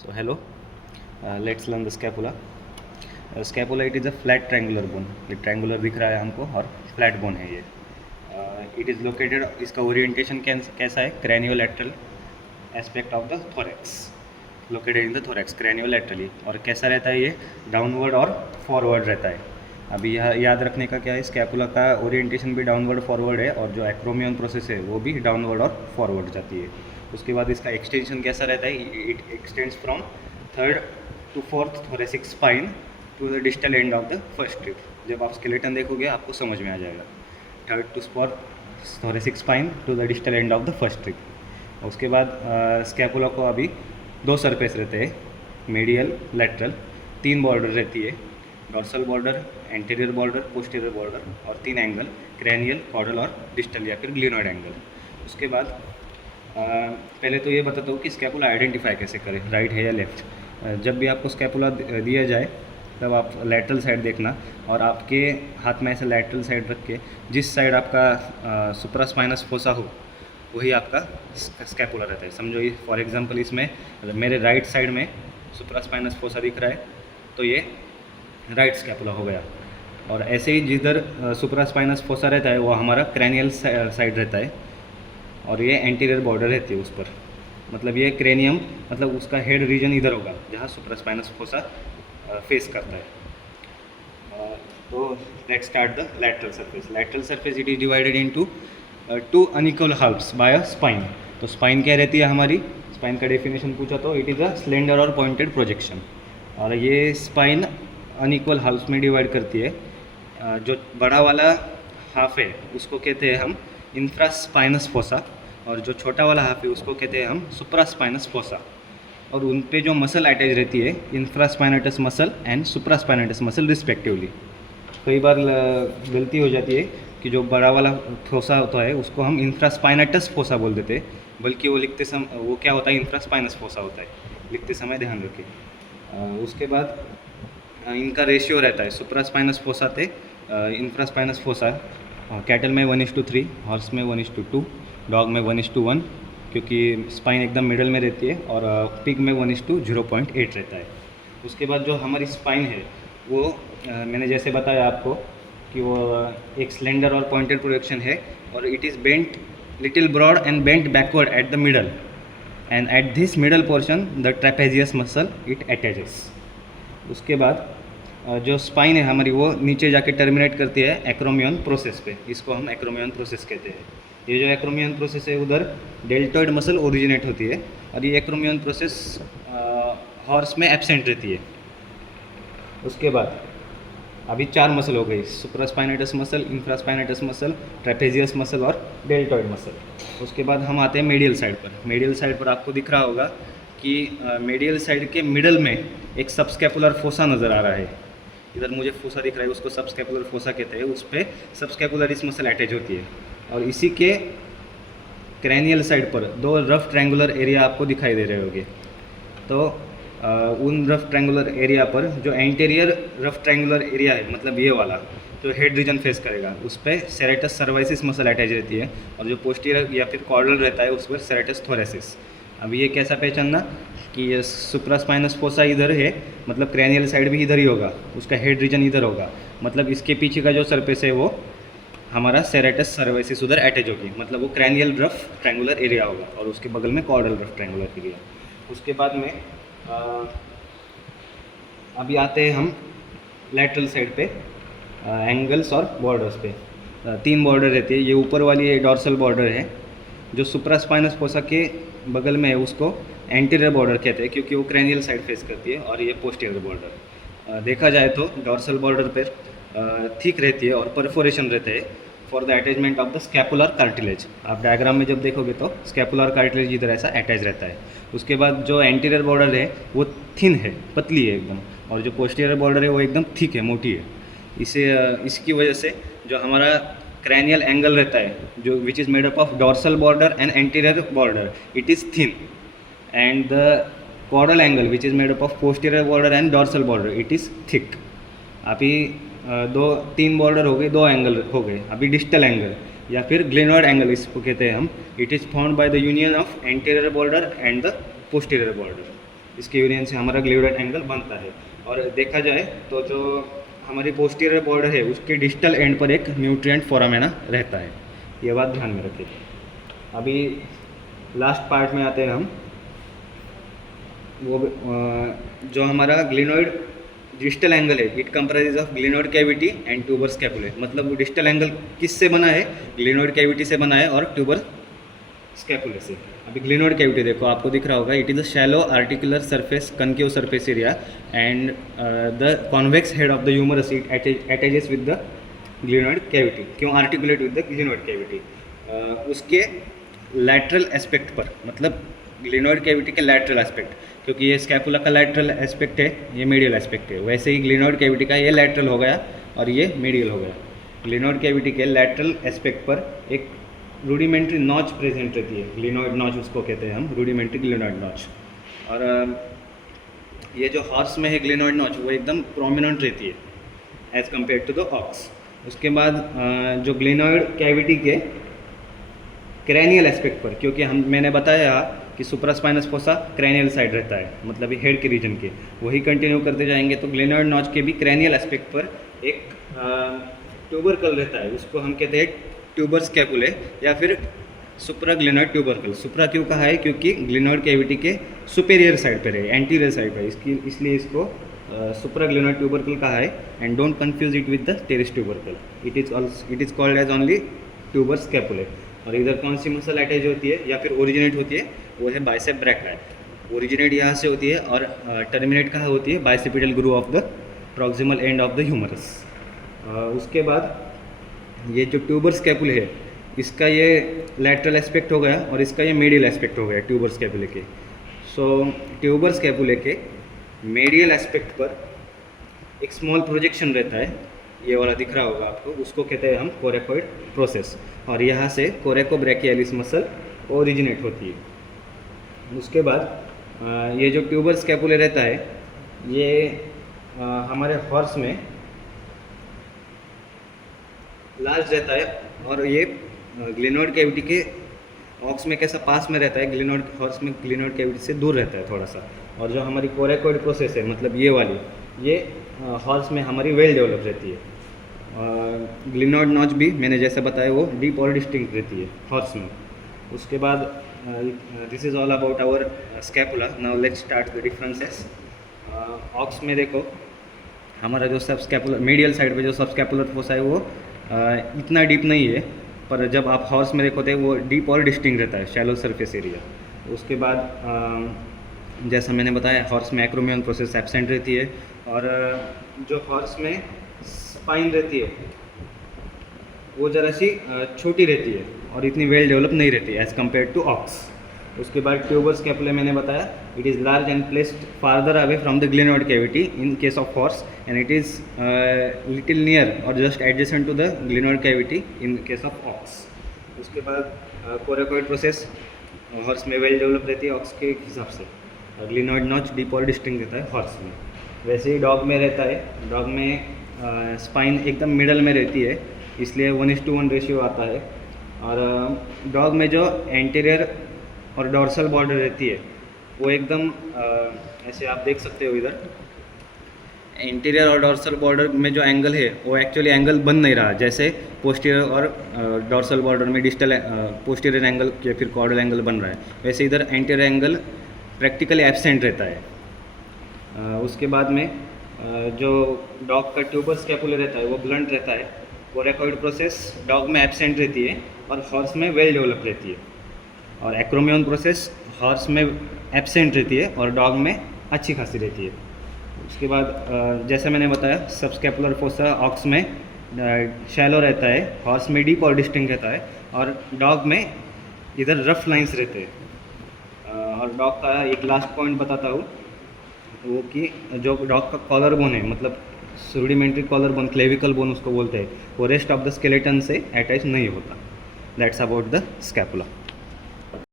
So hello, let's learn the scapula. Scapula it is a flat triangular bone. ये triangular दिख रहा है हमको और flat bone है ये. It is located, इसका orientation कैसा है? Craniolateral aspect of the thorax. Located in the thorax, craniolaterally. और कैसा रहता है ये? Downward और forward रहता है. अभी यह याद रखने का क्या है, स्कैपुला का ओरिएंटेशन भी डाउनवर्ड फॉरवर्ड है और जो एक्रोमियन प्रोसेस है वो भी डाउनवर्ड और फॉरवर्ड जाती है. उसके बाद इसका एक्सटेंशन कैसा रहता है? It extends from third to fourth thoracic spine to the distal end of the first rib. जब आप स्केलेटन देखोगे आपको समझ में आ जाएगा. Third to fourth thoracic spine to the distal end of the first rib. उसके बाद स्कैपुला को अभी दो सरफेस रहते हैं, मीडियल लैटरल, तीन बॉर्डर रहती है, dorsal border, anterior border, posterior border और तीन एंगल, क्रैनियल, कॉर्डल और डिस्टल या फिर ग्लिनोइड एंगल. उसके बाद पहले तो ये बताता हूँ कि स्कैपुला आइडेंटिफाई कैसे करें, राइट है या लेफ्ट. जब भी आपको स्कैपुला दिया जाए तब आप लैटरल साइड देखना और आपके हाथ में ऐसे लैटरल साइड रख के जिस साइड आपका सुप्रास्पाइनस फोसा हो वही आपका स्कैपुला रहता है. समझो ये फॉर एग्जांपल इसमें मेरे राइट साइड में सुप्रास्पाइनस फोसा दिख रहा है तो ये राइट स्कैपुला हो गया. और ऐसे ही जिधर सुप्रास्पाइनस फोसा रहता है वो हमारा क्रैनियल साइड रहता है और ये एंटीरियर बॉर्डर रहती है उस पर. मतलब ये क्रेनियम, मतलब उसका हेड रीजन इधर होगा जहाँ सुप्रास्पाइनस फोसा फेस करता है. तो let's start the lateral surface. Lateral surface it is divided into two unequal halves by a spine. तो स्पाइन क्या रहती है हमारी? स्पाइन का डेफिनेशन पूछा तो इट इज़ अ स्लेंडर और पॉइंटेड प्रोजेक्शन. और ये स्पाइन अनइक्वल हाफ्स में डिवाइड करती है. जो बड़ा वाला हाफ है उसको कहते हैं हम इंफ्रास्पाइनस फोसा और जो छोटा वाला हाफ है उसको कहते हैं हम सुप्रास्पाइनस फोसा. और उन पे जो मसल अटैच रहती है, infraspinatus muscle and supraspinatus muscle respectively. कई बार गलती हो जाती है कि जो बड़ा वाला फोसा होता है उसको हम इंफ्रास्पाइनेटस फोसा बोल देते हैं, बल्कि वो क्या होता है, इंफ्रास्पाइनस फोसा होता है. लिखते समय ध्यान रखें. उसके बाद इनका रेशियो रहता है सुप्रास्पाइनस फोसा थे इंफ्रास्पाइनस फोसा. कैटल में 1:3, हॉर्स में 1:2, डॉग में 1:1, क्योंकि स्पाइन एकदम मिडल में रहती है, और पिग में 1:0.8 रहता है. उसके बाद जो हमारी स्पाइन है वो मैंने जैसे बताया आपको कि वो एक स्लेंडर और पॉइंटेड प्रोजेक्शन है और it is bent little broad and bent backward at the middle and at this middle portion the trapezius muscle it attaches. उसके बाद जो स्पाइन है हमारी वो नीचे जाके टर्मिनेट करती है एक्रोमियन प्रोसेस पे. इसको हम एक्रोमियन प्रोसेस कहते हैं. ये जो एक्रोमियन प्रोसेस है उधर डेल्टॉइड मसल ओरिजिनेट होती है और ये एक्रोमियन प्रोसेस हॉर्स में एब्सेंट रहती है. उसके बाद अभी 4 मसल हो गई, supraspinatus muscle, infraspinatus muscle, trapezius muscle और डेल्टॉइड मसल. उसके बाद हम आते हैं मेडियल साइड पर. मेडियल साइड पर आपको दिख रहा होगा कि मेडियल साइड के मिडल में एक सबस्कैपुलर फोसा नज़र आ रहा है. इधर मुझे फोसा दिख रहा है, उसको सबस्कैपुलर फोसा कहते हैं. उस पर सबस्कैपुलरिस मसल अटैच होती है और इसी के क्रैनियल साइड पर 2 रफ ट्रायंगुलर एरिया आपको दिखाई दे रहे होंगे. तो उन रफ ट्रायंगुलर एरिया पर जो एंटीरियर रफ ट्रायंगुलर एरिया है, मतलब ये वाला जो हेड रीजन फेस करेगा, उस पर सेरेटस सर्वाइसिस मसल अटैच रहती है और जो पोस्टीरियर या फिर कॉर्डल रहता है उस पर सेरेटस थोरेसिस. अब ये कैसा पहचानना कि ये सुप्रास्पाइनस फोसा इधर है, मतलब क्रैनियल साइड भी इधर ही होगा, उसका हेड रीजन इधर होगा, मतलब इसके पीछे का जो सरफेस है वो हमारा सेरेटस सर्वाइसिस उधर अटैच होगी, मतलब वो क्रैनियल रफ ट्रायंगुलर एरिया होगा और उसके बगल में कॉर्डल रफ ट्रायंगुलर एरिया. उसके बाद में अभी आते हैं हम लैटरल साइड पे एंगल्स और बॉर्डर्स पे. 3 बॉर्डर रहती है. ये ऊपर वाली डॉर्सल बॉर्डर है जो सुप्रास्पाइनस फोसा के बगल में है, उसको एंटीरियर बॉर्डर कहते हैं क्योंकि वो क्रैनियल साइड फेस करती है. और ये पोस्टीरियर बॉर्डर देखा जाए तो डॉर्सल बॉर्डर पर थिक रहती है और परफोरेशन रहते हैं for the attachment of the scapular cartilage. आप डायग्राम में जब देखोगे तो स्कैपुलर कार्टिलेज इधर ऐसा अटैच रहता है. उसके बाद जो एंटीरियर बॉर्डर है वो थिन है, पतली है एकदम, और जो पोस्टीरियर बॉर्डर है वो एकदम थिक है, मोटी है. इसकी वजह से जो हमारा क्रैनियल एंगल रहता है, जो which is made up of dorsal border and anterior border, it is thin, and the caudal angle which is made up of posterior border and dorsal border, it is thick. अभी 3 border हो गए, 2 angle हो गए. अभी distal angle या फिर glenoid angle इसको कहते हैं हम. It is found by the union of anterior border and the posterior border. इसकी यूनियन से हमारा ग्लेवियोइड एंगल बनता है। और देखा जाए तो जो हमारी पोस्टीरियर बॉर्डर है उसके डिस्टल एंड पर एक न्यूट्रिएंट फोरामेना रहता है, ये बात ध्यान में रखिए। अभी लास्ट पार्ट में आते हैं हम, वो जो हमारा ग्लिनोइड डिस्टल एंगल है, it comprises of glenoid cavity and tuber scapulae. मतलब डिस्टल एंगल किससे बना है? ग्लिनोइड कैविटी से बना है और ट्यूबर स्कैपुले से। अभी ग्लिनोइड कैविटी देखो, आपको दिख रहा होगा, it is a shallow articular surface concave surface area and the convex head of the humerus it attaches with the glenoid cavity. क्यों articulate with the glenoid cavity? उसके लैटरल एस्पेक्ट पर, मतलब glenoid cavity के lateral aspect, क्योंकि ये scapula का lateral aspect है, ये मीडियल एस्पेक्ट है, वैसे ही ग्लिनोइड कैविटी का ये लैटरल हो गया और ये मीडियल हो गया। ग्लिनोइड कैविटी के लैटरल एस्पेक्ट पर एक रूडिमेंट्री नॉच प्रेजेंट रहती है, ग्लिनोइड नॉच उसको कहते हैं हम, रूडिमेंट्री ग्लिनोइड नॉच। और ये जो हॉर्स में है ग्लिनोइड नॉच, वो एकदम प्रोमिनेंट रहती है as compared to the ox. उसके बाद जो ग्लिनोइड कैविटी के क्रैनियल एस्पेक्ट पर, क्योंकि मैंने बताया कि सुप्रास्पाइनस फोसा क्रैनियल साइड रहता है, मतलब ये हेड के रीजन के, वही कंटिन्यू करते जाएंगे तो ग्लिनोइड नॉच के भी क्रैनियल एस्पेक्ट पर एक ट्यूबरकल रहता है, उसको हम कहते हैं ट्यूबर स्कैपुले या फिर सुप्रा ग्लिनोइड ट्यूबरकल। सुप्रा क्यों कहा है? क्योंकि ग्लिनोइड कैविटी के सुपेरियर साइड पर है, एंटीरियर साइड पर, इसलिए इसको सुप्रा ग्लिनोइड ट्यूबरकल कहा है। And don't confuse it with the teres tubercle, it is called as only tuber scapulae. और इधर कौन सी मसल अटैच होती है या फिर ओरिजिनेट होती है? वो है बाइसेप ब्रैकिया। ओरिजिनेट यहाँ से होती है और टर्मिनेट कहाँ होती है? Bicipital groove of the proximal end of the humerus. उसके बाद ये जो ट्यूबर स्कैपुले है, इसका ये लैटरल एस्पेक्ट हो गया और इसका ये मीडियल एस्पेक्ट हो गया ट्यूबर स्कैपुले के। सो ट्यूबर स्कैपुले के मीडियल एस्पेक्ट पर एक स्मॉल प्रोजेक्शन रहता है, ये वाला दिख रहा होगा आपको, उसको कहते हैं हम कोरेकोइड प्रोसेस। और यहाँ से कोरेकोब्रैकियालिस मसल ओरिजिनेट होती है। उसके बाद ये जो ट्यूबर स्कैपुले रहता है, ये हमारे हॉर्स में लार्ज रहता है और ये ग्लिनोइड कैविटी के ऑक्स में कैसा पास में रहता है, ग्लिनोइड हॉर्स में ग्लिनोइड कैविटी से दूर रहता है थोड़ा सा। और जो हमारी कोरेकोइड प्रोसेस है, मतलब ये वाली, ये हॉर्स में हमारी वेल डेवलप रहती है। ग्लिनोइड नॉच भी मैंने जैसे बताया वो डीप और डिस्टिंक्ट रहती है हॉर्स में। उसके बाद this is all about our scapula. Now let's start the differences. Ox में देखो, हमारा जो सब स्कैपुलर मीडियल साइड पे जो सब स्कैपुलर फोसा है वो इतना डीप नहीं है, पर जब आप हॉर्स में देखोते वो डीप और डिस्टिंक्ट रहता है, शैलो सरफेस एरिया। उसके बाद जैसा मैंने बताया, हॉर्स में एक्रोमियन प्रोसेस एब्सेंट रहती है और जो हॉर्स में स्पाइन रहती है वो ज़रा सी छोटी रहती है और इतनी वेल डेवलप नहीं रहती है एज़ कम्पेयर टू ऑक्स। उसके बाद ट्यूबर स्कैपुले मैंने बताया, it is large and placed farther away from the glenoid cavity in case of horse and it is little near और just adjacent to the glenoid cavity in case of ox. उसके बाद coracoid process horse में well develop रहती है ox के हिसाब से, और ग्लिनोइड नॉच डीप और डिस्टिंक्ट रहता है हॉर्स में। वैसे ही डॉग में रहता है, डॉग में स्पाइन एकदम मिडल में रहती है, इसलिए 1:1 रेशियो आता है। और डॉग में जो एंटीरियर और डॉर्सल बॉर्डर रहती है वो एकदम ऐसे आप देख सकते हो, इधर इंटीरियर और डॉर्सल बॉर्डर में जो एंगल है वो एक्चुअली एंगल बन नहीं रहा, जैसे पोस्टीरियर और डॉर्सल बॉर्डर में डिस्टल पोस्टीरियर एंगल या फिर कॉर्डल एंगल बन रहा है, वैसे इधर एंटीरियर एंगल प्रैक्टिकली एब्सेंट रहता है। उसके बाद में जो डॉग का ट्यूबर स्कैपुले रहता है वो ब्लंट रहता है। कोरेकोइड प्रोसेस डॉग में एब्सेंट रहती है और हॉर्स में वेल डेवलप रहती है, और एक्रोमियन प्रोसेस हॉर्स में एब्सेंट रहती है और डॉग में अच्छी खासी रहती है। उसके बाद जैसे मैंने बताया, सबस्कैपुलर फोसा ऑक्स में शैलो रहता है, हॉर्स में डीप और डिस्टिंक्ट रहता है, और डॉग में इधर रफ लाइंस रहते हैं। और डॉग का एक लास्ट पॉइंट बताता हूँ, वो कि जो डॉग का कॉलर बोन है, मतलब rudimentary collar bone, clavicle bone उसको बोलते हैं, वो रेस्ट ऑफ द स्केलेटन से अटैच नहीं होता। That's about the scapula.